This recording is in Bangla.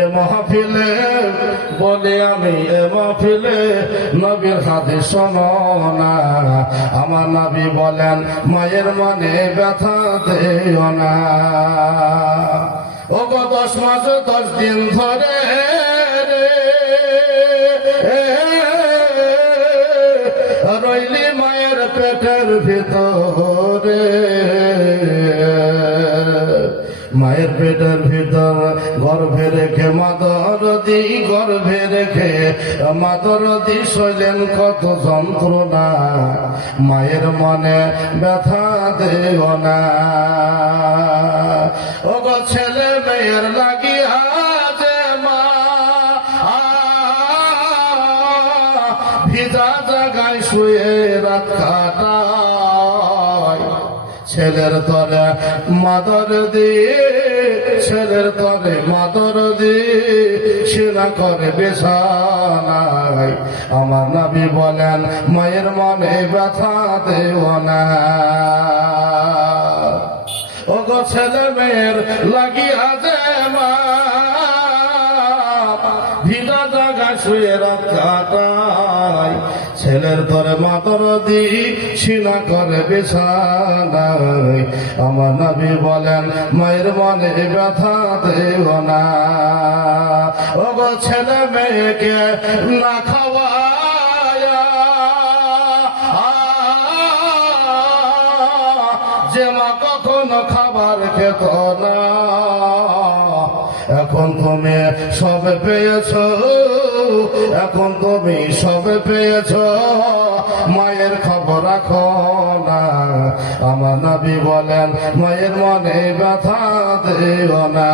এ মাহফিলে, বলি আমি এ মাহফিলে নবীর হাদিস শোনো না। আমার নবী বলেন মায়ের মনে ব্যথা দিও না। ও গো 10 মাস 10 দিন ধরে রইলি মায়ের পেটের ভিতরে, মায়ের পেটের ভিতর গর্ভে রেখে মাদরদি, গর্ভে রেখে মাদরদি সইলেন কত যন্ত্রণা। মায়ের মনে ব্যথা দেও না। ও গো ছেলে মেয়ের লাগিয়া যে মা ভিজা জায়গায় শুয়ে রাত কাটায়, ছেলের তরে মাদর দিয়ে, ছেলের তরে মাদর দিয়ে সেনা করে বেশানায়। আমার নবী বলেন মায়ের মনে ব্যথা দেও না। ও গো ছেলে মেয়ের লাগিয়া যে মা ভিজা জায়গা শুয়ে রাত কাটায়, ছেলের তরে মাতর দি সিনা করে বিছানায়। আমার নবী বলেন মায়ের মনে ব্যথা দেও না। ও গো ছেলে মেয়েকে না খাওয়ায়া যে মা কখনো খাবার খেত না, এখন তুমি সবে পেয়েছ, এখন তুমি সবে পেয়েছ, মায়ের খবর রাখো না। আমার নবী বলেন মায়ের মনে ব্যথা দিও না।